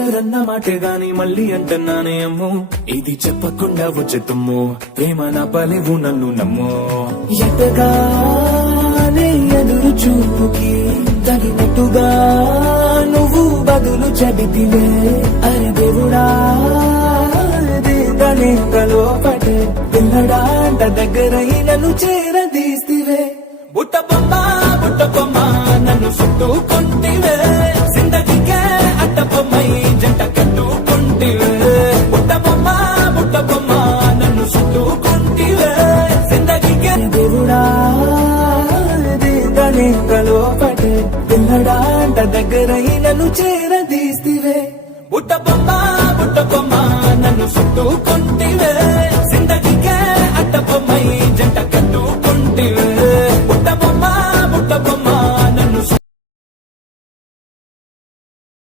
మర్డరన్న మాటే గాని మళ్ళీ అంటున్నానే అమ్మో, ఇది చెప్పకుండా వచ్చేతుమ్మో, ప్రేమ నా పలేవు నన్ను నమ్మో. ఎటగానే ఎదురు చూపుకి తగినట్టుగా నువ్వు బదులు చెబితివే. అరే దేవుడా దీంతనే లోపటే పిల్లడాంట దగ్గరై నన్ను చేరదీస్తివే. బుట్ట బొమ్మ నన్ను చుట్టుకుంటివే, జిందగీకే అట్ట బొమ్మై జంట కట్టుకుంటివే. బుట్ట బొమ్మ నన్ను చుట్టుకుంటివే, జిందగీకే దేవుడా దీంతనే లోపటే పిల్లడాంట దగ్గరై నన్ను చేరదీస్తివే. బుట్ట బొమ్మ నన్ను చుట్టుకుంటివే.